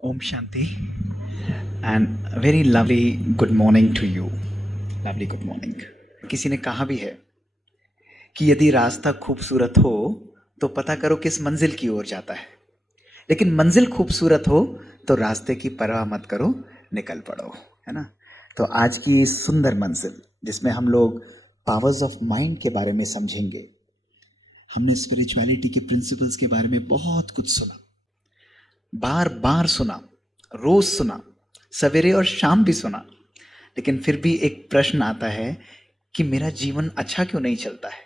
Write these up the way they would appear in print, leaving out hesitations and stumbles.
Om Shanti and a very lovely good morning to you. Lovely good morning. किसी ने कहा भी है कि यदि रास्ता खूबसूरत हो तो पता करो किस मंजिल की ओर जाता है, लेकिन मंजिल खूबसूरत हो तो रास्ते की परवाह मत करो, निकल पड़ो, है ना। तो आज की इस सुंदर मंजिल जिसमें हम लोग पावर्स ऑफ माइंड के बारे में समझेंगे, हमने स्पिरिचुअलिटी के प्रिंसिपल्स के बारे में बहुत कुछ सुना, बार बार सुना, रोज सुना, सवेरे और शाम भी सुना, लेकिन फिर भी एक प्रश्न आता है कि मेरा जीवन अच्छा क्यों नहीं चलता है,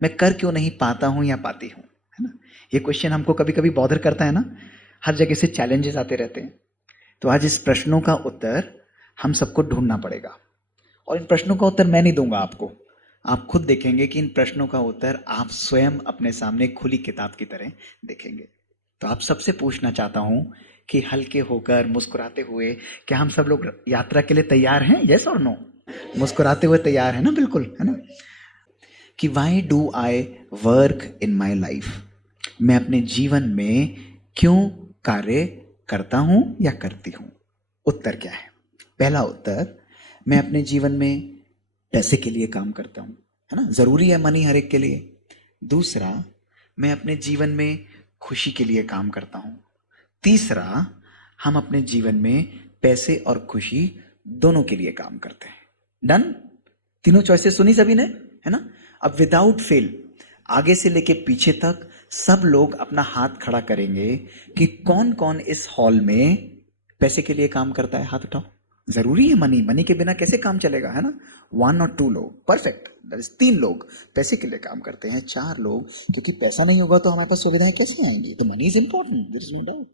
मैं कर क्यों नहीं पाता हूं या पाती हूं, है ना। ये क्वेश्चन हमको कभी कभी बॉदर करता है ना। हर जगह से चैलेंजेस आते रहते हैं। तो आज इस प्रश्नों का उत्तर हम सबको ढूंढना पड़ेगा, और इन प्रश्नों का उत्तर मैं नहीं दूंगा आपको। आप खुद देखेंगे कि इन प्रश्नों का उत्तर आप स्वयं अपने सामने खुली किताब की तरह देखेंगे। तो आप सबसे पूछना चाहता हूं कि हल्के होकर मुस्कुराते हुए, क्या हम सब लोग यात्रा के लिए तैयार हैं? यस और नो? मुस्कुराते हुए तैयार है ना? बिल्कुल, है ना। कि why do I work in my life, मैं अपने जीवन में क्यों कार्य करता हूं या करती हूं। उत्तर क्या है? पहला उत्तर, मैं अपने जीवन में पैसे के लिए काम करता हूं, है ना, जरूरी है मनी हर एक के लिए। दूसरा, मैं अपने जीवन में खुशी के लिए काम करता हूं। तीसरा, हम अपने जीवन में पैसे और खुशी दोनों के लिए काम करते हैं। डन? तीनों चॉइसेस सुनी सभी ने, है ना। अब विदाउट फेल आगे से लेके पीछे तक सब लोग अपना हाथ खड़ा करेंगे कि कौन कौन इस हॉल में पैसे के लिए काम करता है। हाथ उठाओ। जरूरी है मनी, मनी के बिना कैसे काम चलेगा, है ना। 1 और 2 लोग, परफेक्ट। 3 लोग पैसे के लिए काम करते हैं, 4 लोग क्योंकि पैसा नहीं होगा तो हमारे पास सुविधाएं कैसे आएंगी, तो money is important, there is no doubt.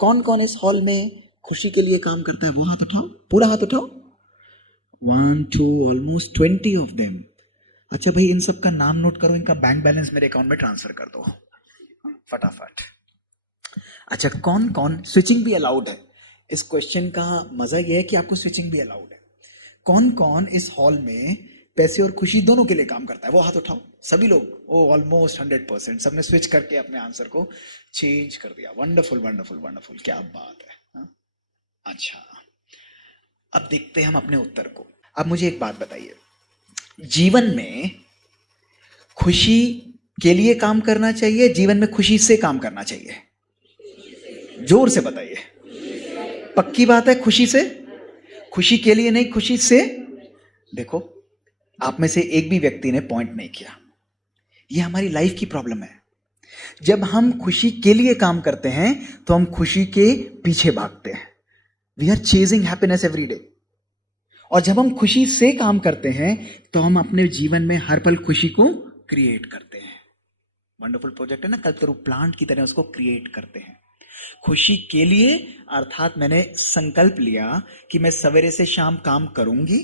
कौन कौन इस हॉल में खुशी के लिए काम करता है, वो हाथ उठाओ, पूरा हाथ उठाओ। 1 2 ऑलमोस्ट 20 ऑफ देम। अच्छा भाई, इन सब का नाम नोट करो, इनका बैंक बैलेंस मेरे अकाउंट में ट्रांसफर कर दो फटाफट। अच्छा, कौन कौन स्विचिंग भी अलाउड है? इस क्वेश्चन का मजा यह है कि आपको स्विचिंग भी अलाउड है। कौन कौन इस हॉल में पैसे और खुशी दोनों के लिए काम करता है, वो हाथ उठाओ। सभी लोग, ओ ऑलमोस्ट 100%, सबने स्विच करके अपने आंसर को चेंज कर दिया। वंडरफुल वंडरफुल वंडरफुल, क्या बात है, हाँ? अच्छा, अब देखते हैं हम अपने उत्तर को। अब मुझे एक बात बताइए, जीवन में खुशी के लिए काम करना चाहिए, जीवन में खुशी से काम करना चाहिए? जोर से बताइए। पक्की बात है? खुशी से? खुशी के लिए नहीं, खुशी से। देखो, आप में से एक भी व्यक्ति ने पॉइंट नहीं किया। ये हमारी लाइफ की प्रॉब्लम है। जब हम खुशी के लिए काम करते हैं तो हम खुशी के पीछे भागते हैं। We are chasing happiness every day. और जब हम खुशी से काम करते हैं तो हम अपने जीवन में हर पल खुशी को क्रिएट करते हैं। वंडरफुल प्रोजेक्ट है ना, कल्पतरू प्लांट की तरह उसको क्रिएट करते हैं। खुशी के लिए अर्थात मैंने संकल्प लिया कि मैं सवेरे से शाम काम करूंगी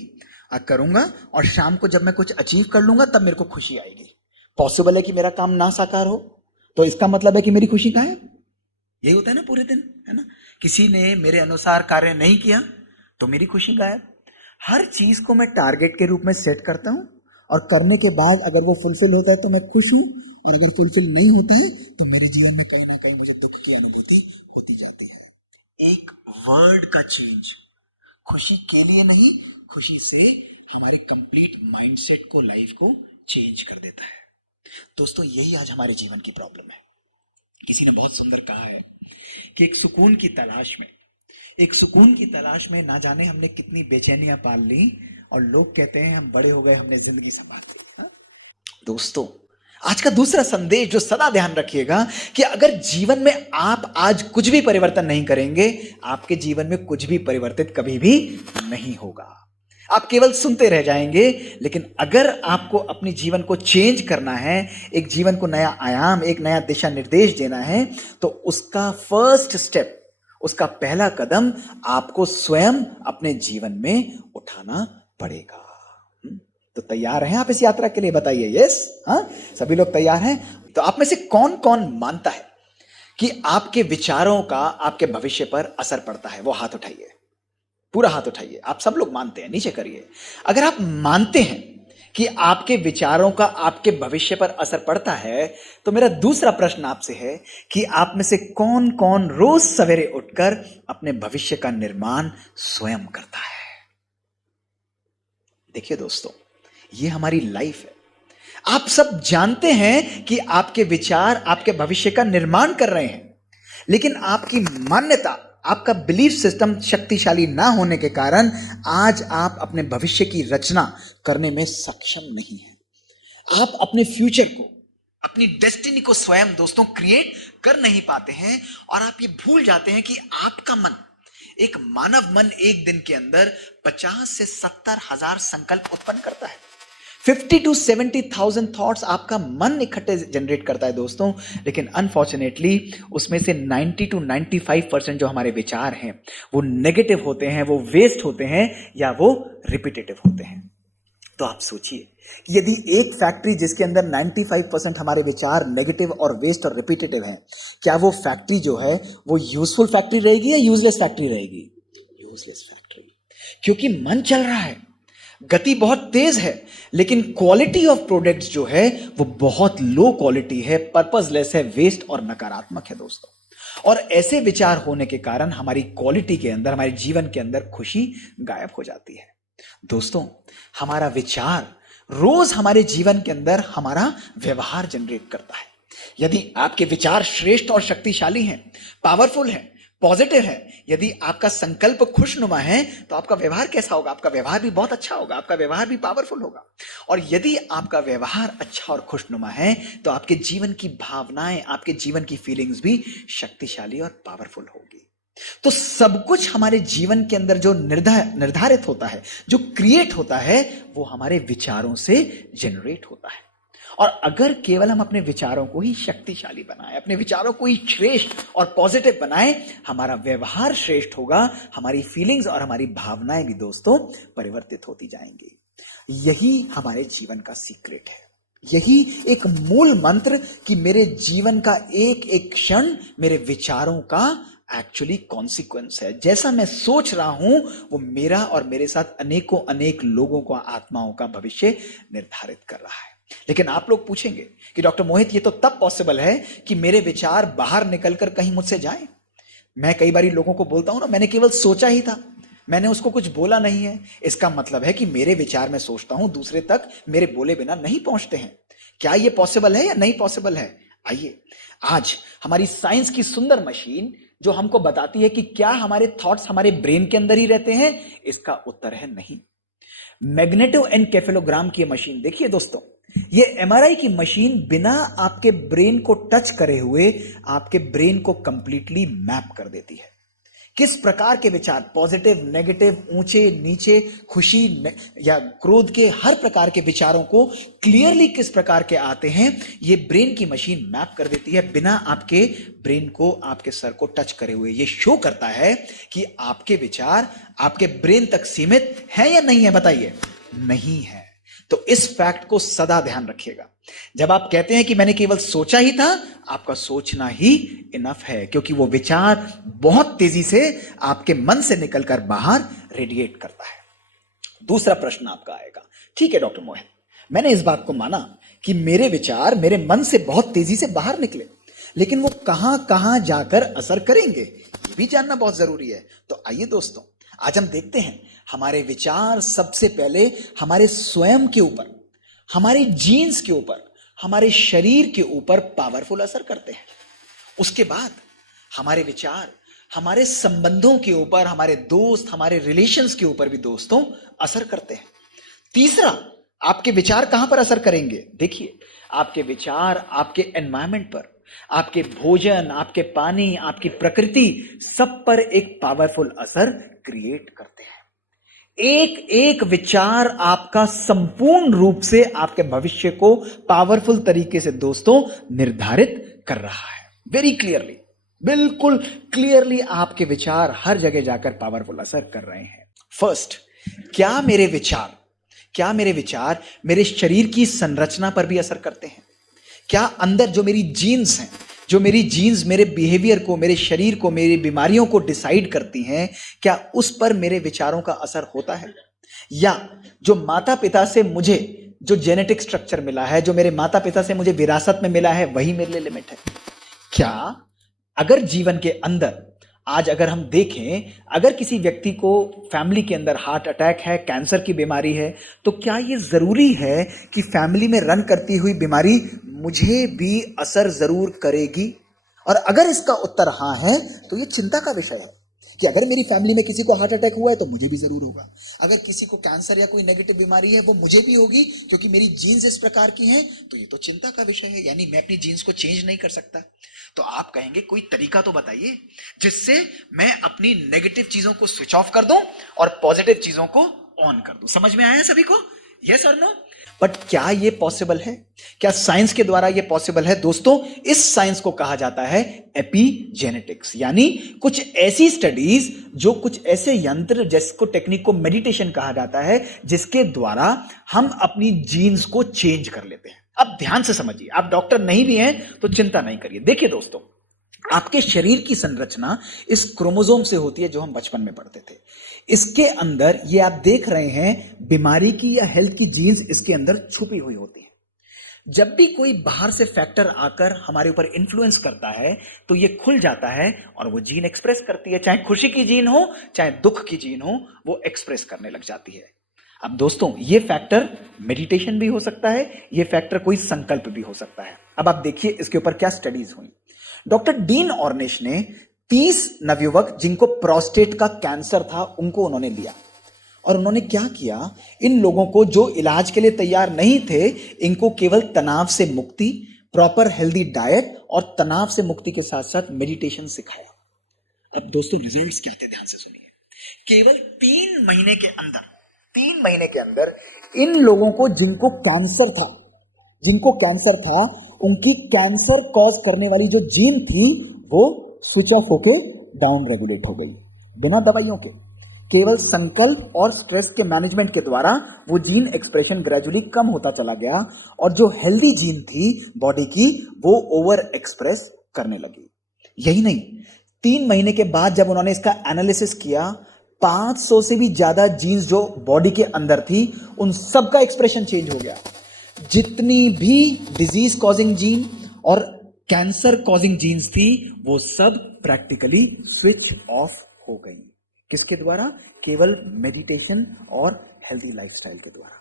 करूंगा, और शाम को जब मैं कुछ अचीव कर लूंगा तब मेरे को खुशी आएगी। पॉसिबल है कि मेरा काम ना साकार हो, तो इसका मतलब है कि मेरी खुशी कहां है? यही होता है ना पूरे दिन, है ना। किसी ने मेरे अनुसार कार्य नहीं किया तो मेरी खुशी गायब। हर चीज को मैं टारगेट के रूप में सेट करता हूं, और करने के बाद अगर वो फुलफिल होता है तो मैं खुश हूं, और अगर फुलफिल नहीं होता है तो मेरे जीवन में कहीं ना कहीं मुझे दुख की अनुभूति होती जाती है। एक वर्ड का चेंज, खुशी के लिए नहीं, खुशी से हमारे कंप्लीट माइंडसेट को, लाइफ को चेंज कर देता है। दोस्तों, यही आज हमारे जीवन की प्रॉब्लम है। किसी ने बहुत सुंदर कहा है कि एक सुकून की तलाश में, एक सुकून की तलाश में ना जाने हमने कितनी बेचैनियां पाल ली, और लोग कहते हैं हम बड़े हो गए, हमने जिंदगी संभाल ली। दोस्तों, आज का दूसरा संदेश जो सदा ध्यान रखिएगा कि अगर जीवन में आप आज कुछ भी परिवर्तन नहीं करेंगे, आपके जीवन में कुछ भी परिवर्तित कभी भी नहीं होगा। आप केवल सुनते रह जाएंगे। लेकिन अगर आपको अपने जीवन को चेंज करना है, एक जीवन को नया आयाम, एक नया दिशा निर्देश देना है, तो उसका फर्स्ट स्टेप, उसका पहला कदम आपको स्वयं अपने जीवन में उठाना पड़ेगा। तो तैयार हैं आप इस यात्रा के लिए? बताइए यस। हाँ, सभी लोग तैयार हैं? तो आप में से कौन कौन मानता है कि आपके विचारों का आपके भविष्य पर असर पड़ता है? वो हाथ उठाइए, पूरा हाथ उठाइए। आप सब लोग मानते हैं, नीचे करिए। अगर आप मानते हैं कि आपके विचारों का आपके भविष्य पर असर पड़ता है, तो मेरा दूसरा प्रश्न आपसे है कि आप में से कौन कौन रोज सवेरे उठकर अपने भविष्य का निर्माण स्वयं करता है? देखिए दोस्तों, ये हमारी लाइफ है। आप सब जानते हैं कि आपके विचार आपके भविष्य का निर्माण कर रहे हैं, लेकिन आपकी मान्यता, आपका बिलीफ सिस्टम शक्तिशाली ना होने के कारण आज आप अपने भविष्य की रचना करने में सक्षम नहीं हैं। आप अपने फ्यूचर को, अपनी डेस्टिनी को स्वयं दोस्तों क्रिएट कर नहीं पाते हैं, और आप ये भूल जाते हैं कि आपका मन, एक मानव मन एक दिन के अंदर 50 से 70 हजार संकल्प उत्पन्न करता है। 50 to 70,000 थॉट्स आपका मन इकट्ठे जनरेट करता है दोस्तों, लेकिन अनफॉर्चुनेटली उसमें से 90 to 95% जो हमारे विचार हैं वो नेगेटिव होते हैं, वो वेस्ट होते हैं, या वो रिपीटेटिव होते हैं। तो आप सोचिए कि यदि एक फैक्ट्री जिसके अंदर 95% हमारे विचार नेगेटिव और वेस्ट और रिपीटेटिव हैं, क्या वो फैक्ट्री जो है वो यूजफुल फैक्ट्री रहेगी या यूजलेस फैक्ट्री रहेगी? यूजलेस फैक्ट्री, क्योंकि मन चल रहा है, गति बहुत तेज है, लेकिन क्वालिटी ऑफ प्रोडक्ट्स जो है वो बहुत लो क्वालिटी है, पर्पसलेस है, वेस्ट और नकारात्मक है दोस्तों। और ऐसे विचार होने के कारण हमारी क्वालिटी के अंदर, हमारे जीवन के अंदर खुशी गायब हो जाती है। दोस्तों, हमारा विचार रोज हमारे जीवन के अंदर हमारा व्यवहार जनरेट करता है। यदि आपके विचार श्रेष्ठ और शक्तिशाली हैं, पावरफुल हैं, पॉजिटिव है, यदि आपका संकल्प खुशनुमा है, तो आपका व्यवहार कैसा होगा? आपका व्यवहार भी बहुत अच्छा होगा, आपका व्यवहार भी पावरफुल होगा। और यदि आपका व्यवहार अच्छा और खुशनुमा है, तो आपके जीवन की भावनाएं, आपके जीवन की फीलिंग्स भी शक्तिशाली और पावरफुल होगी। तो सब कुछ हमारे जीवन के अंदर जो निर्धारित होता है, जो क्रिएट होता है, वो हमारे विचारों से जनरेट होता है। और अगर केवल हम अपने विचारों को ही शक्तिशाली बनाएं, अपने विचारों को ही श्रेष्ठ और पॉजिटिव बनाएं, हमारा व्यवहार श्रेष्ठ होगा, हमारी फीलिंग्स और हमारी भावनाएं भी दोस्तों परिवर्तित होती जाएंगी। यही हमारे जीवन का सीक्रेट है, यही एक मूल मंत्र कि मेरे जीवन का एक एक क्षण मेरे विचारों का एक्चुअली कॉन्सिक्वेंस है। जैसा मैं सोच रहा हूं वो मेरा और मेरे साथ अनेकों अनेक लोगों का, आत्माओं का भविष्य निर्धारित कर रहा है। लेकिन आप लोग पूछेंगे कि डॉक्टर मोहित, ये तो तब पॉसिबल है कि मेरे विचार बाहर निकलकर कहीं मुझसे जाएं। मैं कई बार लोगों को बोलता हूं ना, मैंने केवल सोचा ही था, मैंने उसको कुछ बोला नहीं है। इसका मतलब है कि मेरे विचार मैं सोचता हूं दूसरे तक मेरे बोले बिना नहीं पहुंचते हैं। क्या ये पॉसिबल है या नहीं पॉसिबल है? आइए, आज हमारी साइंस की सुंदर मशीन जो हमको बताती है कि क्या हमारे थॉट्स हमारे ब्रेन के अंदर ही रहते हैं, इसका उत्तर है नहीं। मैग्नेटो एनकेफेलोग्राम की मशीन देखिए दोस्तों, ये एमआरआई की मशीन बिना आपके ब्रेन को टच करे हुए आपके ब्रेन को कंप्लीटली मैप कर देती है। किस प्रकार के विचार, पॉजिटिव, नेगेटिव, ऊंचे नीचे, खुशी या क्रोध के हर प्रकार के विचारों को क्लियरली किस प्रकार के आते हैं, ये ब्रेन की मशीन मैप कर देती है बिना आपके ब्रेन को, आपके सर को टच करे हुए। ये शो करता है कि आपके विचार आपके ब्रेन तक सीमित है या नहीं है? बताइए, नहीं है। तो इस फैक्ट को सदा ध्यान रखिएगा। जब आप कहते हैं कि मैंने केवल सोचा ही था, आपका सोचना ही इनफ है, क्योंकि वो विचार बहुत तेजी से आपके मन से निकलकर बाहर रेडिएट करता है। दूसरा प्रश्न आपका आएगा, ठीक है डॉक्टर मोहित, मैंने इस बात को माना कि मेरे विचार मेरे मन से बहुत तेजी से बाहर निकले, लेकिन वो कहां कहां जाकर असर करेंगे, ये भी जानना बहुत जरूरी है। तो आइए दोस्तों, आज हम देखते हैं हमारे विचार सबसे पहले हमारे स्वयं के ऊपर, हमारे जीन्स के ऊपर, हमारे शरीर के ऊपर पावरफुल असर करते हैं। उसके बाद हमारे विचार हमारे संबंधों के ऊपर, हमारे दोस्त, हमारे रिलेशंस के ऊपर भी दोस्तों असर करते हैं। तीसरा, आपके विचार कहां पर असर करेंगे? देखिए, आपके विचार आपके एनवायरमेंट पर, आपके भोजन, आपके पानी, आपकी प्रकृति, सब पर एक पावरफुल असर क्रिएट करते हैं। एक एक विचार आपका संपूर्ण रूप से आपके भविष्य को पावरफुल तरीके से दोस्तों निर्धारित कर रहा है। वेरी क्लियरली, बिल्कुल क्लियरली आपके विचार हर जगह जाकर पावरफुल असर कर रहे हैं। फर्स्ट, क्या मेरे विचार मेरे शरीर की संरचना पर भी असर करते हैं? क्या अंदर जो मेरी जीन्स हैं, जो मेरी जीन्स मेरे बिहेवियर को, मेरे शरीर को, मेरी बीमारियों को डिसाइड करती हैं, क्या उस पर मेरे विचारों का असर होता है? या जो माता पिता से मुझे जो जेनेटिक स्ट्रक्चर मिला है, जो मेरे माता पिता से मुझे विरासत में मिला है, वही मेरे लिए लिमिट है। क्या अगर जीवन के अंदर आज अगर हम देखें, अगर किसी व्यक्ति को फैमिली के अंदर हार्ट अटैक है, कैंसर की बीमारी है, तो क्या ये जरूरी है कि फैमिली में रन करती हुई बीमारी मुझे भी असर जरूर करेगी? और अगर इसका उत्तर हां है, तो ये चिंता का विषय है कि अगर मेरी फैमिली में किसी को हार्ट अटैक हुआ है तो मुझे भी जरूर होगा। अगर किसी को कैंसर या कोई नेगेटिव बीमारी है, वो मुझे भी होगी, क्योंकि मेरी जीन्स इस प्रकार की हैं। तो ये तो चिंता का विषय है, यानी मैं अपनी जीन्स को चेंज नहीं कर सकता। तो आप कहेंगे कोई तरीका तो बताइए जिससे मैं अपनी नेगेटिव चीजों को स्विच ऑफ कर दूं और पॉजिटिव चीजों को ऑन कर दूं। समझ में आया सभी को? यस और नो? बट क्या ये पॉसिबल है? क्या साइंस के द्वारा ये पॉसिबल है? दोस्तों, इस साइंस को कहा जाता है एपिजेनेटिक्स, यानी कुछ ऐसी स्टडीज, जो कुछ ऐसे यंत्र, जिसको टेक्निक को मेडिटेशन कहा जाता है, जिसके द्वारा हम अपनी जीन्स को चेंज कर लेते हैं। अब ध्यान से समझिए, आप डॉक्टर नहीं भी हैं तो चिंता नहीं करिए। देखिए दोस्तों, आपके शरीर की संरचना इस क्रोमोसोम से होती है, जो हम बचपन में पढ़ते थे। इसके अंदर ये आप देख रहे हैं, बीमारी की या हेल्थ की जीन्स इसके अंदर छुपी हुई होती है। जब भी कोई बाहर से फैक्टर आकर हमारे ऊपर इन्फ्लुएंस करता है, तो ये खुल जाता है और वो जीन एक्सप्रेस करती है। चाहे खुशी की जीन हो, चाहे दुख की जीन हो, वो एक्सप्रेस करने लग जाती है। अब दोस्तों, ये फैक्टर मेडिटेशन भी हो सकता है, ये फैक्टर कोई संकल्प भी हो सकता है। अब आप देखिए इसके ऊपर क्या स्टडीज हुई। डॉक्टर डीन ऑर्निश ने 30 नवयुवक जिनको प्रोस्टेट का कैंसर था, उनको उन्होंने लिया और उन्होंने क्या किया, इन लोगों को जो इलाज के लिए तैयार नहीं थे, इनको केवल तनाव से मुक्ति, प्रॉपर हेल्दी डाइट और तनाव से मुक्ति के साथ साथ मेडिटेशन सिखाया। अब दोस्तों, रिजल्ट्स क्या थे, ध्यान से सुनिए। केवल 3 महीने के अंदर इन लोगों को जिनको कैंसर था, उनकी कैंसर कॉज करने वाली जो जीन थी, वो स्विच ऑफ होके डाउन रेगुलेट हो गई, बिना दवाइयों के। केवल संकल्प और स्ट्रेस के मैनेजमेंट के द्वारा वो जीन एक्सप्रेशन ग्रेजुअली कम होता चला गया और जो हेल्दी जीन थी बॉडी की, वो ओवर एक्सप्रेस करने लगी। यही नहीं, 3 महीने के बाद जब उन्होंने इसका एनालिसिस किया, 500 से भी ज्यादा जीन्स जो बॉडी के अंदर थी, उन सब का एक्सप्रेशन चेंज हो गया। जितनी भी डिजीज कॉजिंग जीन और कैंसर कॉजिंग जीन्स थी, वो सब प्रैक्टिकली स्विच ऑफ हो गई। किसके द्वारा? केवल मेडिटेशन और हेल्दी लाइफस्टाइल के द्वारा।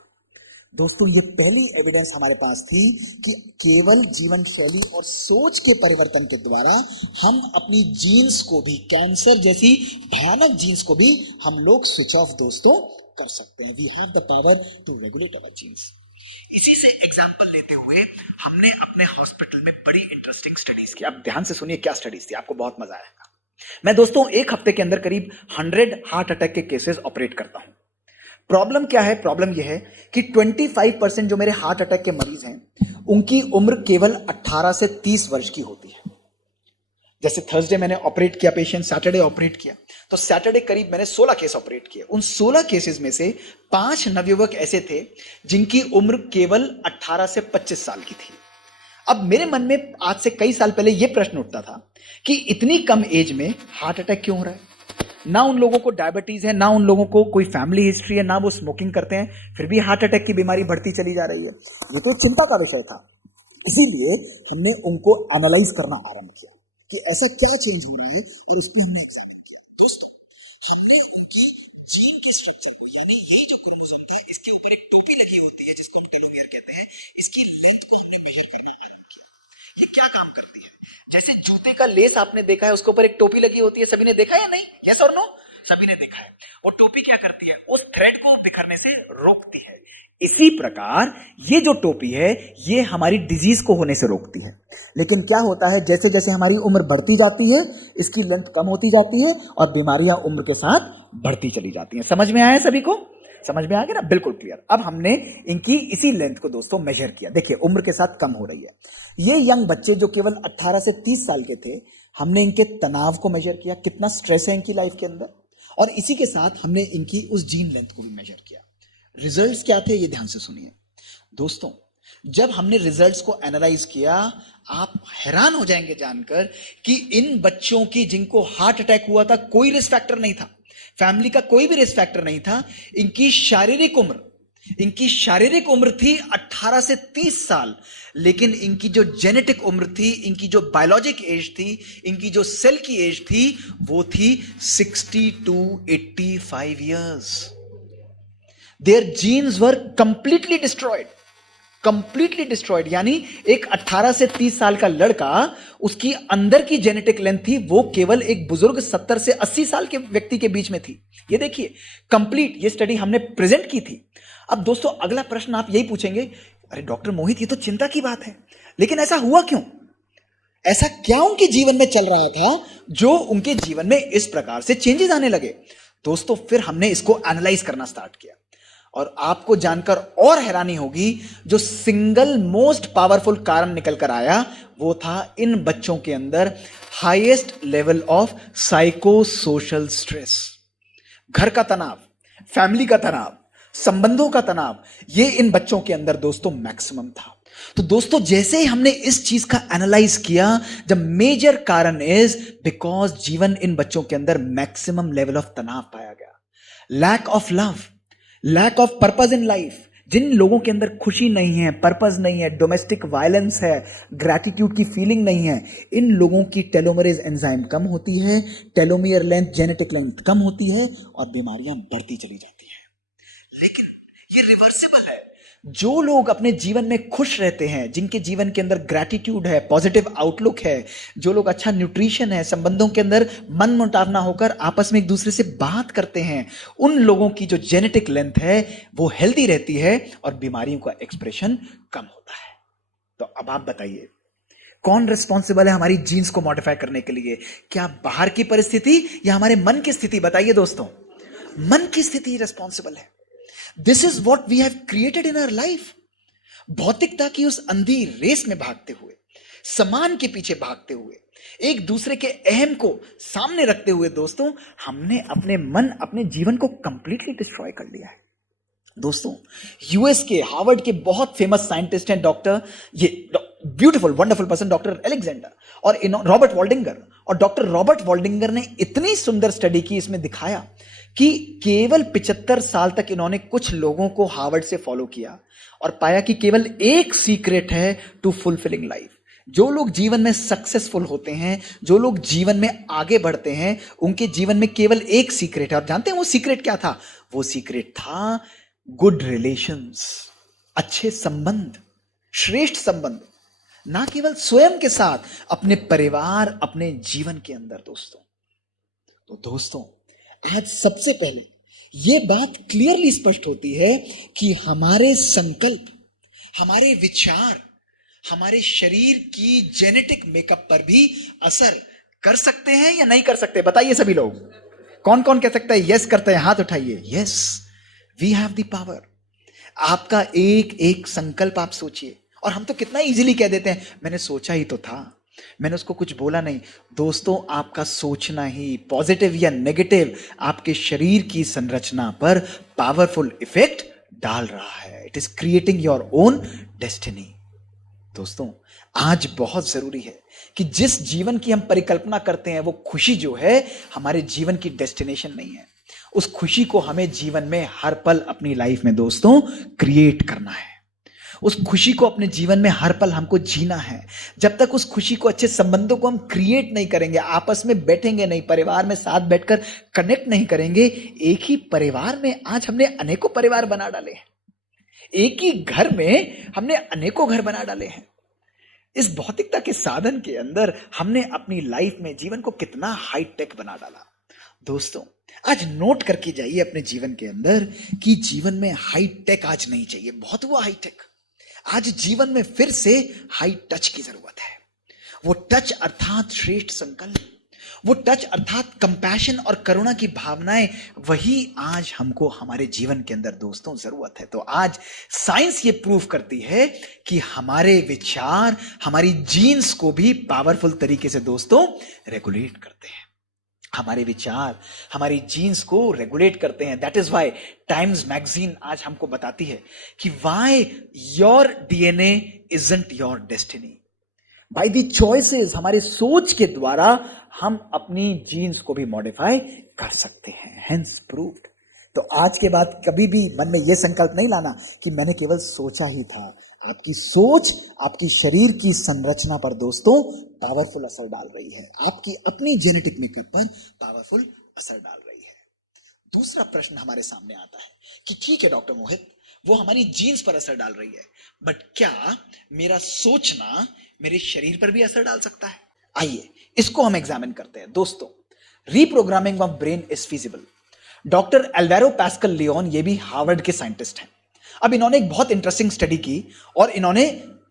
दोस्तों, ये पहली एविडेंस हमारे पास थी कि केवल जीवन शैली और सोच के परिवर्तन के द्वारा हम अपनी जीन्स को भी, कैंसर जैसी भयानक जीन्स को भी हम लोग स्विच ऑफ दोस्तों कर सकते हैं। We have the power to regulate our genes. इसी से एग्जांपल लेते हुए हमने अपने हॉस्पिटल में बड़ी इंटरेस्टिंग स्टडीज की। अब ध्यान से सुनिए क्या स्टडीज थी, आपको बहुत मजा आएगा। मैं दोस्तों 1 हफ्ते के अंदर करीब 100 हार्ट अटैक के केसेस ऑपरेट करता हूं। प्रॉब्लम क्या है? प्रॉब्लम यह है कि 25% जो मेरे हार्ट अटैक के मरीज हैं, उनकी उम्र केवल 18 से 30 वर्ष की होती है। जैसे थर्सडे मैंने ऑपरेट किया पेशेंट, सैटरडे ऑपरेट किया, तो सैटरडे करीब मैंने 16 केस ऑपरेट किए। उन 16 केसेस में से 5 नवयुवक ऐसे थे जिनकी उम्र केवल 18 से 25 साल की थी। अब मेरे मन में आज से कई साल पहले यह प्रश्न उठता था कि इतनी कम एज में हार्ट अटैक क्यों हो रहा है? ना उन लोगों को डायबिटीज है, ना उन लोगों को कोई फैमिली हिस्ट्री है, ना वो स्मोकिंग करते हैं, फिर भी हार्ट अटैक की बीमारी बढ़ती चली जा रही है। ये तो चिंता का विषय था। इसीलिए हमने उनको एनालाइज करना आरंभ किया कि ऐसा क्या चेंज हो रहा है और इसको हमने दोस्तों हमने उनकी जीन के स्ट्रक्चर में, यानी ये जो क्रोमोसोम है, इसके ऊपर एक टोपी लगी होती है जिसको हम टेलोमियर कहते हैं, इसकी लेंथ को हमने मेजर करना आरंभ किया। ये क्या काम करती है? जैसे जूते का लेस आपने देखा है, उसके ऊपर एक टोपी लगी होती है, सभी ने देखा है या नहीं? यस और नो? सभी ने देखा है। वो टोपी क्या करती है? उस थ्रेड को बिखरने से रोकती है। इसी प्रकार ये जो टोपी है, ये हमारी डिजीज को होने से रोकती है। लेकिन क्या होता है, जैसे जैसे हमारी उम्र बढ़ती जाती है, इसकी लेंथ कम होती जाती है और बीमारियां उम्र के साथ बढ़ती चली जाती हैं। समझ में आया सभी को? समझ में आ गया ना? बिल्कुल क्लियर। अब हमने इनकी इसी लेंथ को दोस्तों मेजर किया। देखिए, उम्र के साथ कम हो रही है। ये यंग बच्चे जो केवल 18 से 30 साल के थे, हमने इनके तनाव को मेजर किया, कितना स्ट्रेस है इनकी लाइफ के अंदर, और इसी के साथ हमने इनकी उस जीन लेंथ को भी मेजर किया। रिजल्ट्स क्या थे, ये ध्यान से सुनिए दोस्तों। जब हमने रिजल्ट्स को एनालाइज किया, आप हैरान हो जाएंगे जानकर कि इन बच्चों की जिनको हार्ट अटैक हुआ था, कोई रिस्क फैक्टर नहीं था, फैमिली का कोई भी रिस्क फैक्टर नहीं था। इनकी शारीरिक उम्र इनकी शारीरिक उम्र थी 18 से 30 साल, लेकिन इनकी जो जेनेटिक उम्र थी, इनकी जो बायोलॉजिक एज थी, इनकी जो सेल की एज थी, वो थी 60 to 85 years. Their genes were completely destroyed, completely destroyed. यानी एक 18 से 30 साल का लड़का, उसकी अंदर की जेनेटिक लेंथ थी वो केवल एक बुजुर्ग 70 से 80 साल के व्यक्ति के बीच में थी। ये देखिए, कंप्लीट ये स्टडी हमने प्रेजेंट की थी। अब दोस्तों अगला प्रश्न आप यही पूछेंगे, अरे डॉक्टर मोहित ये तो चिंता की बात है, लेकिन ऐसा हुआ क्यों? ऐसा क्या उनके जीवन में चल रहा था जो उनके जीवन में इस प्रकार से चेंजेस आने लगे? दोस्तों फिर हमने इसको एनालाइज करना स्टार्ट किया और आपको जानकर और हैरानी होगी, जो सिंगल मोस्ट पावरफुल कारण निकल कर आया वो था इन बच्चों के अंदर highest level of psycho social stress. घर का तनाव, फैमिली का तनाव, संबंधों का तनाव, ये इन बच्चों के अंदर दोस्तों मैक्सिमम था। तो दोस्तों जैसे ही हमने इस चीज का एनालाइज किया, द मेजर कारण इज बिकॉज जीवन इन बच्चों के अंदर मैक्सिमम लेवल ऑफ तनाव पाया गया। Lack of love, lack of purpose in life. जिन लोगों के अंदर खुशी नहीं है, पर्पज नहीं है, डोमेस्टिक वायलेंस है, ग्रैटिट्यूड की फीलिंग नहीं है, इन लोगों की टेलोमेरेज एंजाइम कम होती है, टेलोमियर लेंथ, जेनेटिक लेंथ कम होती है और बीमारियां बढ़ती चली जाती है। लेकिन ये रिवर्सिबल है। जो लोग अपने जीवन में खुश रहते हैं, जिनके जीवन के अंदर ग्रैटिट्यूड है, पॉजिटिव आउटलुक है, जो लोग अच्छा न्यूट्रिशन है, संबंधों के अंदर मन मुटाव ना होकर आपस में एक दूसरे से बात करते हैं, उन लोगों की जो जेनेटिक लेंथ है वो हेल्दी रहती है और बीमारियों का एक्सप्रेशन कम होता है। तो अब आप बताइए, कौन रिस्पॉन्सिबल है हमारी जीन्स को मॉडिफाई करने के लिए? क्या बाहर की परिस्थिति या हमारे मन की स्थिति? बताइए दोस्तों, मन की स्थिति रिस्पॉन्सिबल है। This is what we have created in our life. भौतिकता की उस अंधी रेस में भागते हुए, समान के पीछे भागते हुए, एक दूसरे के अहम को सामने रखते हुए दोस्तों, हमने अपने मन, अपने जीवन को कंप्लीटली डिस्ट्रॉय कर लिया है। दोस्तों यूएस के हार्वर्ड के बहुत फेमस साइंटिस्ट हैं डॉक्टर, ये beautiful wonderful person, doctor Alexander और रॉबर्ट वॉल्डिंगर। और डॉक्टर रॉबर्ट वॉल्डिंगर ने इतनी सुंदर स्टडी की, इसमें दिखाया कि केवल 75 साल तक इन्होंने कुछ लोगों को हार्वर्ड से फॉलो किया और पाया कि केवल एक सीक्रेट है टू फुलफिलिंग लाइफ। जो लोग जीवन में सक्सेसफुल होते हैं, जो लोग जीवन में आगे बढ़ते हैं, उनके जीवन में केवल एक सीक्रेट है। और जानते हैं वो सीक्रेट क्या था? वो सीक्रेट था गुड रिलेशंस, अच्छे संबंध, श्रेष्ठ संबंध, ना केवल स्वयं के साथ, अपने परिवार, अपने जीवन के अंदर दोस्तों। तो दोस्तों आज सबसे पहले यह बात क्लियरली स्पष्ट होती है कि हमारे संकल्प, हमारे विचार, हमारे शरीर की जेनेटिक मेकअप पर भी असर कर सकते हैं या नहीं कर सकते? बताइए सभी लोग, कौन कौन कह सकता है यस करते हैं? हाथ उठाइए। Yes, we have the power. आपका एक एक संकल्प आप सोचिए, और हम तो कितना इजीली कह देते हैं, मैंने सोचा ही तो था, मैंने उसको कुछ बोला नहीं। दोस्तों आपका सोचना ही, पॉजिटिव या नेगेटिव, आपके शरीर की संरचना पर पावरफुल इफेक्ट डाल रहा है। It is creating your own destiny. दोस्तों आज बहुत जरूरी है कि जिस जीवन की हम परिकल्पना करते हैं, वो खुशी जो है हमारे जीवन की डेस्टिनेशन नहीं है। उस खुशी को हमें जीवन में हर पल अपनी लाइफ में दोस्तों क्रिएट करना है। उस खुशी को अपने जीवन में हर पल हमको जीना है। जब तक उस खुशी को, अच्छे संबंधों को हम क्रिएट नहीं करेंगे, आपस में बैठेंगे नहीं, परिवार में साथ बैठकर कनेक्ट नहीं करेंगे। एक ही परिवार में आज हमने अनेकों परिवार बना डाले हैं, एक ही घर में हमने अनेकों घर बना डाले हैं। इस भौतिकता के साधन के अंदर हमने अपनी लाइफ में, जीवन को कितना हाई टेक बना डाला। दोस्तों आज नोट करके जाइए अपने जीवन के अंदर कि जीवन में हाई टेक आज नहीं चाहिए, बहुत हुआ हाई टेक। आज जीवन में फिर से हाई टच की जरूरत है। वो टच अर्थात श्रेष्ठ संकल्प, वो टच अर्थात कंपैशन और करुणा की भावनाएं, वही आज हमको हमारे जीवन के अंदर दोस्तों जरूरत है। तो आज साइंस ये प्रूव करती है कि हमारे विचार हमारी जीन्स को भी पावरफुल तरीके से दोस्तों रेगुलेट करते हैं। हमारे विचार हमारी जीन्स को रेगुलेट करते हैं। That is why Times magazine आज हमको बताती है कि why your DNA isn't your destiny. By the choices, हमारे सोच के द्वारा हम अपनी जीन्स को भी मॉडिफाई कर सकते हैं। हेंस प्रूव्ड तो आज के बाद कभी भी मन में यह संकल्प नहीं लाना कि मैंने केवल सोचा ही था। आपकी सोच आपकी शरीर की संरचना पर दोस्तों पावरफुल असर डाल रही है, आपकी अपनी जेनेटिक मेकअप पर पावरफुल असर डाल रही है। दूसरा प्रश्न हमारे सामने आता है कि ठीक है डॉक्टर मोहित, वो हमारी जीन्स पर असर डाल रही है, बट क्या मेरा सोचना मेरे शरीर पर भी असर डाल सकता है? आइए इसको हम एग्जामिन करते हैं। दोस्तों, reprogramming of brain is feasible. Doctor Alvaro Pascual Leone, ये भी हार्वर्ड के साइंटिस्ट हैं। अब इन्होंने एक बहुत इंटरेस्टिंग स्टडी की और इन्होंने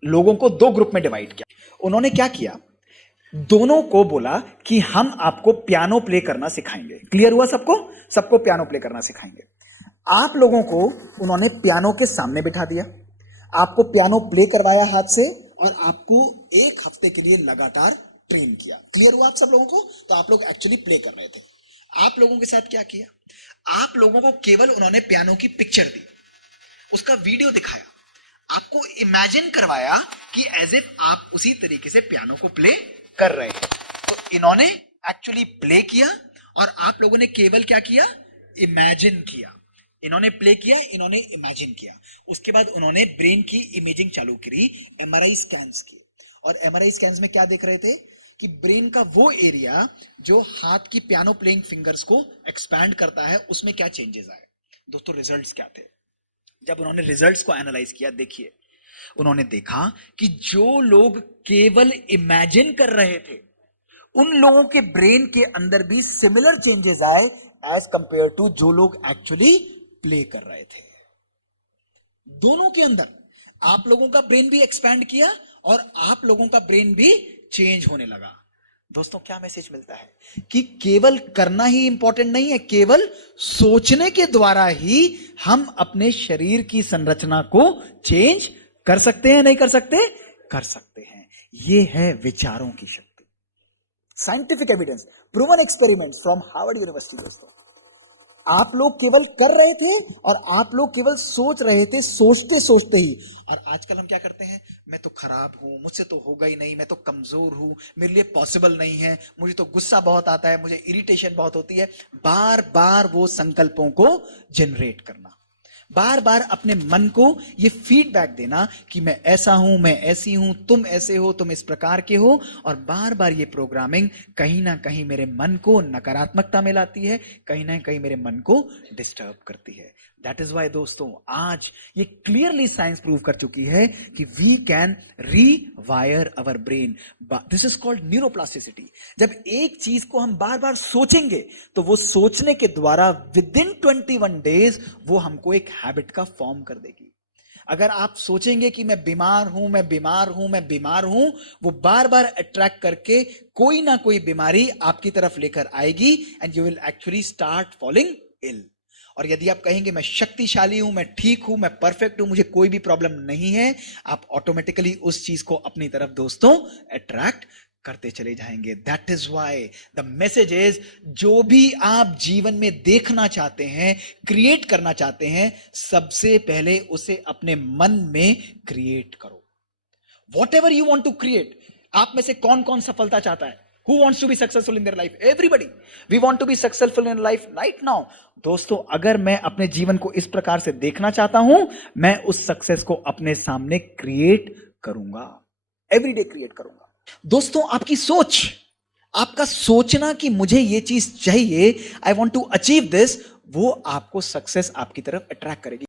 लोगों को दो ग्रुप में डिवाइड किया। उन्होंने क्या किया, दोनों को बोला कि हम आपको पियानो प्ले करना सिखाएंगे। क्लियर हुआ सबको? सबको पियानो प्ले करना सिखाएंगे। आप लोगों को उन्होंने पियानो के सामने बिठा दिया, आपको पियानो प्ले करवाया हाथ से और आपको एक हफ्ते के लिए लगातार ट्रेन किया। क्लियर हुआ आप सब लोगों को? तो आप लोग एक्चुअली प्ले कर रहे थे। आप लोगों के साथ क्या किया, आप लोगों को केवल उन्होंने पियानो की पिक्चर दी, उसका वीडियो दिखाया, आपको इमेजिन करवाया कि एज इफ आप उसी तरीके से पियानो को प्ले कर रहे हैं। तो इन्होंने एक्चुअली प्ले किया और आप लोगों ने केवल क्या किया, इमेजिन किया। इन्होंने प्ले किया, इन्होंने इमेजिन किया। उसके बाद उन्होंने ब्रेन की इमेजिंग चालू करी, एमआरआई स्कैन्स की। और एमआरआई स्कैन्स में क्या देख रहे थे कि ब्रेन का वो एरिया जो हाथ की पियानो प्लेइंग फिंगर्स को एक्सपैंड करता है, उसमें क्या चेंजेस आए। दोस्तों, रिजल्ट्स क्या थे? जब उन्होंने रिजल्ट्स को एनालाइज किया, देखिए उन्होंने देखा कि जो लोग केवल इमेजिन कर रहे थे, उन लोगों के ब्रेन के अंदर भी सिमिलर चेंजेस आए एज कंपेयर टू जो लोग एक्चुअली प्ले कर रहे थे। दोनों के अंदर आप लोगों का ब्रेन भी एक्सपैंड किया और आप लोगों का ब्रेन भी चेंज होने लगा। दोस्तों, क्या मैसेज मिलता है कि केवल करना ही इंपॉर्टेंट नहीं है, केवल सोचने के द्वारा ही हम अपने शरीर की संरचना को चेंज कर सकते हैं। नहीं कर सकते? कर सकते हैं। यह है विचारों की शक्ति। Scientific evidence, proven experiments from Harvard university. दोस्तों, आप लोग केवल कर रहे थे और आप लोग केवल सोच रहे थे, सोचते सोचते ही। और आजकल हम क्या करते हैं, मैं तो खराब हूं, मुझसे तो होगा ही नहीं, मैं तो कमजोर हूं, मेरे लिए पॉसिबल नहीं है, मुझे तो गुस्सा बहुत आता है, मुझे इरिटेशन बहुत होती है। बार बार वो संकल्पों को जनरेट करना, बार बार अपने मन को ये फीडबैक देना कि मैं ऐसा हूं, मैं ऐसी हूं, तुम ऐसे हो, तुम इस प्रकार के हो। और बार बार ये प्रोग्रामिंग कहीं ना कहीं मेरे मन को नकारात्मकता में लाती है, कहीं ना कहीं मेरे मन को डिस्टर्ब करती है। दैट इज वाई दोस्तों, आज ये क्लियरली साइंस प्रूव कर चुकी है कि we can rewire our brain. This is called neuroplasticity. जब एक चीज को हम बार बार सोचेंगे तो वो सोचने के द्वारा विद इन 21 डेज वो हमको एक हैबिट का फॉर्म कर देगी। अगर आप सोचेंगे कि मैं बीमार हूं, मैं बीमार हूं, मैं बीमार हूं, वो बार बार अट्रैक्ट करके कोई ना कोई बीमारी आपकी तरफ लेकर आएगी and you will actually start falling ill. और यदि आप कहेंगे मैं शक्तिशाली हूं, मैं ठीक हूं, मैं परफेक्ट हूं, मुझे कोई भी प्रॉब्लम नहीं है, आप ऑटोमेटिकली उस चीज को अपनी तरफ दोस्तों अट्रैक्ट करते चले जाएंगे। That is why the message is, जो भी आप जीवन में देखना चाहते हैं, क्रिएट करना चाहते हैं, सबसे पहले उसे अपने मन में क्रिएट करो। Whatever you want to create. आप में से कौन कौन सफलता चाहता है? Who wants to be successful in their life? Everybody. We want to be successful in life right now. दोस्तों, अगर मैं अपने जीवन को इस प्रकार से देखना चाहता हूं, मैं उस सक्सेस को अपने सामने क्रिएट करूंगा, एवरीडे क्रिएट करूंगा। दोस्तों, आपकी सोच, आपका सोचना कि मुझे ये चीज चाहिए, I want to achieve this, वो आपको सक्सेस आपकी तरफ अट्रैक्ट करेगी।